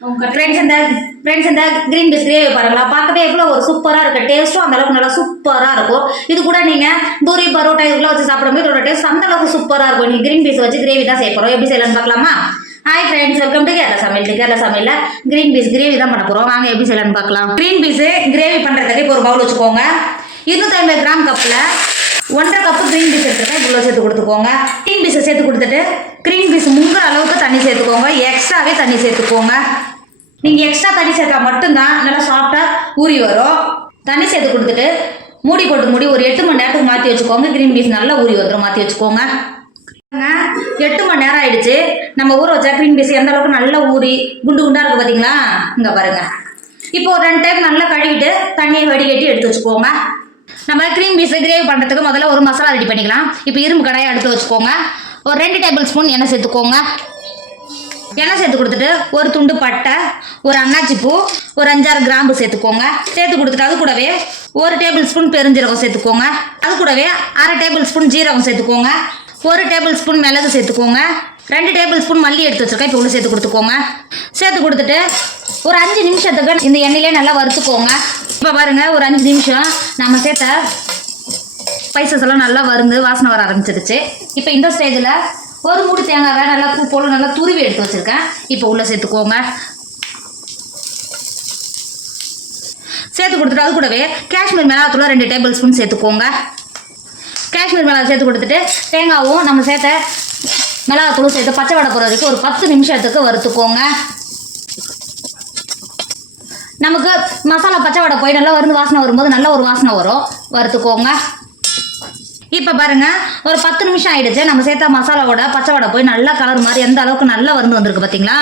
Friends இந்த green peas gravy பாருங்களா, பார்க்கவே எவ்வளோ ஒரு சூப்பராக இருக்குது. டேஸ்ட்டும் அந்த அளவுக்கு நல்லா சூப்பராக இருக்கும். இது கூட நீங்கள் பூரி பரோட்டா இதுக்குள்ள வச்சு சாப்பிடும்போது இதோட டேஸ்ட் அந்த அளவுக்கு சூப்பராக இருக்கும். நீங்கள் கிரீன் பீஸ் வச்சு கிரேவி தான் செய்ய போகிறோம். எப்படி செய்யலாம்னு பார்க்கலாமா? Hi friends, welcome to Kerala சமையல். கேரளா சமையலில் கிரீன் பீஸ் கிரேவி தான் பண்ண போகிறோம். வாங்க எப்படி செய்யலாம்னு பார்க்கலாம். கிரீன் பீஸ் கிரேவி பண்ணுறதுக்கு இப்போ ஒரு பவுல் வச்சுக்கோங்க. 250 கிராம் கப்பில் 1.5 கப்பு கிரீன் பீஸ் எடுத்துருக்கேன். இவ்வளோ சேர்த்து கொடுத்துக்கோங்க. கிரீன் பீஸை சேர்த்து கொடுத்துட்டு கிரீன் பீஸ் முங்குற அளவுக்கு தண்ணி சேர்த்துக்கோங்க. எக்ஸ்ட்ராவே தண்ணி சேர்த்துக்கோங்க. நீங்கள் எக்ஸ்ட்ரா தண்ணி சேர்த்தா மட்டும்தான் நல்லா சாஃப்டாக ஊறி வரும். தண்ணி சேர்த்து கொடுத்துட்டு மூடி போட்டு ஒரு 8 மணி நேரத்துக்கு மாற்றி வச்சுக்கோங்க. கிரீன் பீஸ் நல்லா ஊறி வந்துடும். மாற்றி வச்சுக்கோங்க. 8 மணி நேரம் ஆயிடுச்சு. நம்ம ஊற வச்சா கிரீன் பீஸ் எந்த அளவுக்கு நல்லா ஊறி குண்டு குண்டாக இருக்குது பார்த்தீங்களா? இங்கே பாருங்க. இப்போ ஒரு 2 டைம் நல்லா கழுவிட்டு தண்ணியை வடிகட்டி எடுத்து வச்சுக்கோங்க. நம்ம கிரீன் பீஸ் கிரேவி பண்ணுறதுக்கு முதல்ல ஒரு மசாலா ரெடி பண்ணிக்கலாம். இப்போ இரும்பு கடாயை எடுத்து வச்சுக்கோங்க. ஒரு 2 டேபிள் ஸ்பூன் எண்ணெய் சேர்த்துக்கோங்க. எண்ணெய் சேர்த்து கொடுத்துட்டு ஒரு துண்டு பட்டை, ஒரு அன்னாச்சி பூ, ஒரு 5-6 கிராம்பு சேர்த்துக்கோங்க. சேர்த்து கொடுத்துட்டு அது கூடவே 1 டேபிள் ஸ்பூன் பெருஞ்சீரகம் சேர்த்துக்கோங்க. அது கூடவே 1/2 டேபிள் ஸ்பூன் ஜீரகம் சேர்த்துக்கோங்க. 1 டேபிள் ஸ்பூன் மிளகு சேர்த்துக்கோங்க. 2 டேபிள் ஸ்பூன் மல்லி எடுத்து வச்சுருக்கேன். இப்போ உள்ள சேர்த்து கொடுத்துக்கோங்க. சேர்த்து கொடுத்துட்டு ஒரு 5 நிமிஷத்துக்கு இந்த எண்ணெயிலே நல்லா வறுத்துக்கோங்க. இப்போ பாருங்கள், ஒரு 5 நிமிஷம் நம்ம சேர்த்த ஸ்பைசஸ் எல்லாம் நல்லா வறுந்து வாசனை வர ஆரம்பிச்சிருச்சு. இப்போ இந்த ஸ்டேஜில் ஒரு மூடி தேங்காவை நல்லா பூ போல் நல்லா துருவி எடுத்து வச்சுருக்கேன். இப்போ உள்ளே சேர்த்துக்கோங்க. சேர்த்து கொடுத்துட்டு அது கூடவே காஷ்மீர் மிளகாத்தூள் 2 டேபிள் ஸ்பூன் சேர்த்துக்கோங்க. காஷ்மீர் மிளகா சேர்த்து கொடுத்துட்டு தேங்காவும் நம்ம சேர்த்த மிளகாத்தூளும் சேர்த்து பச்சை வடை போகிற வரைக்கும் ஒரு 10 நிமிஷத்துக்கு வறுத்துக்கோங்க. நமக்கு மசாலா பச்சை வடை போய் நல்லா வருந்து வாசனை வரும்போது நல்ல ஒரு வாசனை வரும். வறுத்துக்கோங்க. இப்போ பாருங்கள், ஒரு 10 நிமிஷம் ஆகிடுச்சு. நம்ம சேர்த்தா மசாலாவோட பச்சை வடை போய் நல்லா கலர் மாதிரி எந்த அளவுக்கு நல்லா வருந்து வந்திருக்கு பார்த்தீங்களா?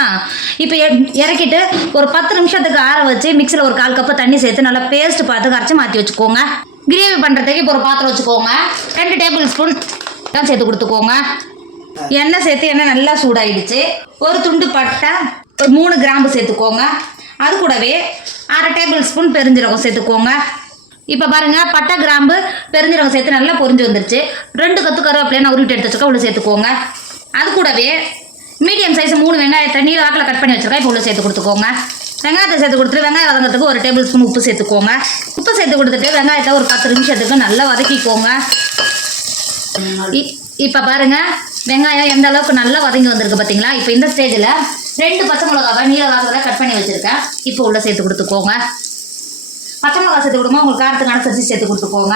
இப்போ இறக்கிட்டு ஒரு 10 நிமிஷத்துக்கு ஆற வச்சு மிக்சியில் ஒரு 1/4 கப்பு தண்ணி சேர்த்து நல்லா பேஸ்ட் பார்த்து கரைச்சி மாற்றி வச்சுக்கோங்க. கிரேவி பண்ணுறதுக்கு இப்போ ஒரு பாத்திரம் வச்சுக்கோங்க. 2 டேபிள் ஸ்பூன் தான் சேர்த்து கொடுத்துக்கோங்க. எண்ணெய் சேர்த்து எண்ணெய் நல்லா சூடாகிடுச்சு. ஒரு துண்டு பட்டை, ஒரு 3 கிராம்பு சேர்த்துக்கோங்க. அது கூடவே 1/2 டேபிள் ஸ்பூன் பெருஞ்சீரகம் சேர்த்துக்கோங்க. இப்போ பாருங்கள், பட்டை கிராம்பு பெருஞ்சீரகம் சேர்த்து நல்லா பொரிஞ்சு வந்துருச்சு. 2 கொத்து கருவேப்பிலையை நான் உருவிட்டு எடுத்து வச்சுருக்கேன். உள்ள சேர்த்துக்கோங்க. அது கூடவே மீடியம் சைஸ் 3 வெங்காயத்தை நீல வாக்கில் கட் பண்ணி வச்சுருக்கேன். இப்போ உள்ள சேர்த்து கொடுத்துக்கோங்க. வெங்காயத்தை சேர்த்து கொடுத்துட்டு வெங்காயம் வதங்கிறதுக்கு 1 டேபிள் ஸ்பூன் உப்பு சேர்த்துக்கோங்க. உப்பு சேர்த்து கொடுத்துட்டு வெங்காயத்தை ஒரு 10 நிமிஷத்துக்கு நல்லா வதக்கிக்கோங்க. இப்போ பாருங்கள், வெங்காயம் எந்த அளவுக்கு நல்லா வதங்கி வந்திருக்கு பார்த்தீங்களா? இப்போ இந்த ஸ்டேஜில் 2 பச்சை மிளகாவை நீல வாக்கில் கட் பண்ணி வச்சுருக்கேன். இப்போ உள்ள சேர்த்து கொடுத்துக்கோங்க. பச்சை மிளகா சேர்த்து கொடுங்க. உங்களுக்கு காரத்துக்கு அனுசரித்து சேர்த்து கொடுத்துக்கோங்க.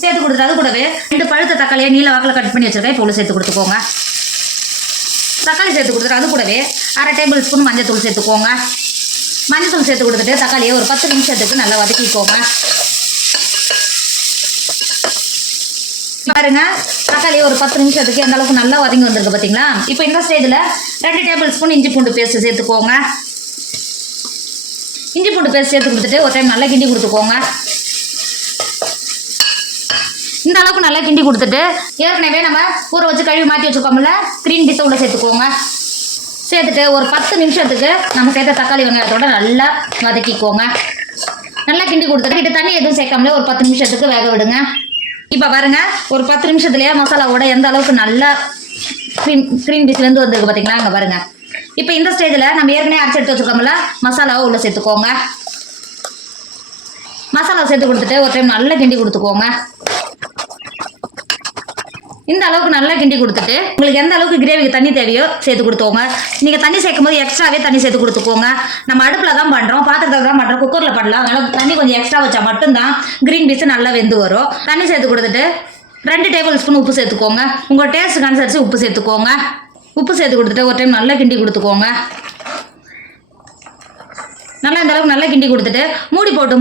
சேர்த்து கொடுத்துட்டு அது கூடவே 2 பழுத்த தக்காளியை நீல வாக்கில் கட் பண்ணி வச்சுருக்கேன். இப்போ உள்ள சேர்த்து கொடுத்துக்கோங்க. தக்காளி சேர்த்து கொடுத்துட்டு அது கூடவே 1/2 டேபிள் ஸ்பூன் மஞ்சள் சேர்த்துக்கோங்க. மஞ்சள் சேர்த்து கொடுத்துட்டு தக்காளியை ஒரு 10 நிமிஷத்துக்கு நல்லா வதக்கிக்கோங்க. பாருங்க, தக்காளி ஒரு 10 நிமிஷத்துக்கு எந்த அளவுக்கு நல்லா வதங்கி வந்திருக்கு பார்த்தீங்களா? இப்போ இந்த ஸ்டேஜில் 2 டேபிள் ஸ்பூன் இஞ்சி பூண்டு பேஸ்ட் சேர்த்துக்கோங்க. இஞ்சி பூண்டு பேஸ்ட் சேர்த்து கொடுத்துட்டு ஒரு டைம் நல்லா கிண்டி கொடுத்துக்கோங்க. இந்த அளவுக்கு நல்லா கிண்டி கொடுத்துட்டு ஏற்கனவே நம்ம ஊற வச்சு கழுவி மாற்றி வச்சுக்கோம்ல, கிரீன் பீஸை உள்ள சேர்த்துக்கோங்க. சேர்த்துட்டு ஒரு 10 நிமிஷத்துக்கு நம்ம சேர்த்த தக்காளி வெங்காயத்தோட நல்லா வதக்கிக்கோங்க. நல்லா கிண்டி கொடுத்துட்டு தண்ணி எதுவும் சேர்க்காமலே ஒரு 10 நிமிஷத்துக்கு வேக விடுங்க. இப்போ பாருங்கள், ஒரு 10 நிமிஷத்துலேயே மசாலாவோட எந்த அளவுக்கு நல்லா கிரீன் பீஸ்லேருந்து வந்துருக்கு பார்த்தீங்களா? இங்கே பாருங்கள். இப்போ இந்த ஸ்டேஜில் நம்ம ஏற்கனவே அரைச்சி எடுத்து வச்சுருக்கோம்ல, மசாலாவை உள்ளே சேர்த்துக்கோங்க. மசாலா சேர்த்து கொடுத்துட்டு ஒரு டைம் நல்லா கிண்டி கொடுத்துக்கோங்க. இந்த அளவுக்கு நல்லா கிண்டி கொடுத்துட்டு உங்களுக்கு எந்த அளவுக்கு கிரேவிக்கு தண்ணி தேவையோ சேர்த்து கொடுத்துக்கோங்க. நீங்கள் தண்ணி சேர்க்கும் போது எக்ஸ்ட்ராவே தண்ணி சேர்த்து கொடுத்துக்கோங்க. நம்ம அடுப்பில் தான் பண்ணுறோம், பாத்திரத்தில் தான் பண்ணுறோம், குக்கரில் பண்ணலாம். அதனால் தண்ணி கொஞ்சம் எக்ஸ்ட்ரா வச்சா மட்டும்தான் கிரீன் பீஸ் நல்லா வெந்து வரும். தண்ணி சேர்த்து கொடுத்துட்டு 2 டேபிள் ஸ்பூன் உப்பு சேர்த்துக்கோங்க. உங்கள் டேஸ்ட்டுக்கு அனுசரித்து உப்பு சேர்த்துக்கோங்க. உப்பு சேர்த்து கொடுத்துட்டு ஒரு டைம் நல்லா கிண்டி கொடுத்துக்கோங்க. நல்லா இந்த அளவுக்கு நல்லா கிண்டி கொடுத்துட்டு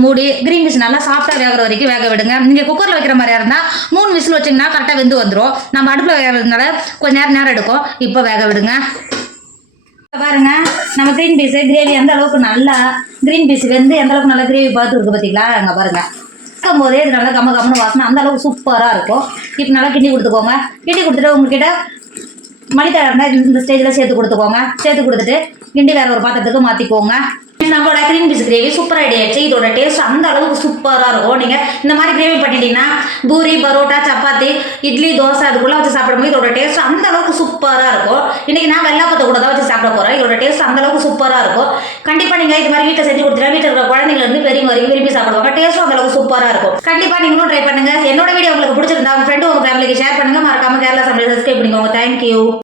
மூடி கிரீன் பீஸ் நல்லா சாஃப்டாக வேகிற வரைக்கும் வேக விடுங்க. நீங்கள் குக்கரில் வைக்கிற மாதிரியா இருந்தால் 3 விசில் வச்சிங்கன்னா கரெக்டாக வெந்து வந்துடும். நம்ம அடுப்பில் வேகிறதுனால கொஞ்சம் நேரம் எடுக்கும். இப்போ வேக விடுங்க. பாருங்க, நம்ம கிரீன் பீஸு கிரேவி எந்த அளவுக்கு நல்லா கிரீன் பீஸ் வெந்து எந்த அளவுக்கு நல்லா கிரேவி பார்த்து இருக்குது பார்த்தீங்களா? அங்கே பாருங்கள், இருக்கும் போதே இது நல்லா கம்ம வாசனை அந்த அளவுக்கு சூப்பராக இருக்கும். இப்போ நல்லா கிண்டி கொடுத்துக்கோங்க. கிண்டி கொடுத்துட்டு உங்ககிட்ட மல்லித்தழை இருந்தால் இந்த ஸ்டேஜில் சேர்த்து கொடுத்துக்கோங்க. சேர்த்து கொடுத்துட்டு கிண்டி வேறு ஒரு பாத்திரத்துக்கு மாற்றிக்கோங்க. நம்மளோட green peas gravy super idea ஆயிடுச்சு. இதோட டேஸ்ட் அந்த அளவுக்கு சூப்பராக இருக்கும். நீங்கள் இந்த மாதிரி கிரேவி பண்ணிட்டீங்கன்னா பூரி பரோட்டா சப்பாத்தி இட்லி தோசை அதுக்குள்ளே வச்சு சாப்பிடும்போது இதோட டேஸ்ட் அந்த அளவுக்கு சூப்பராக இருக்கும். இன்றைக்கி நான் வெள்ளாப்பத்தை கூட தான் வச்சு சாப்பிட போகிறேன். இதோட டேஸ்ட் அந்த அளவுக்கு சூப்பராக இருக்கும். கண்டிப்பா நீங்க இது மாதிரி வீட்டில் செஞ்சு கொடுத்துட்டா வீட்டில் இருக்கிற குழந்தைங்க இருந்து பெரியவங்க வரைக்கும் விரும்பி சாப்பிடுவாங்க. டேஸ்ட்டும் அந்த அளவுக்கு சூப்பரா இருக்கும். கண்டிப்பா நீங்களும் ட்ரை பண்ணுங்க. என்னோட வீடியோ உங்களுக்கு பிடிச்சிருந்தா உங்க ஃப்ரெண்டு உங்க ஃபேமிலிக்கு ஷேர் பண்ணுங்க. மறக்காம கேரளா சமையல் சப்ஸ்கிரைப் பண்ணிக்கோங்க. தேங்க்யூ.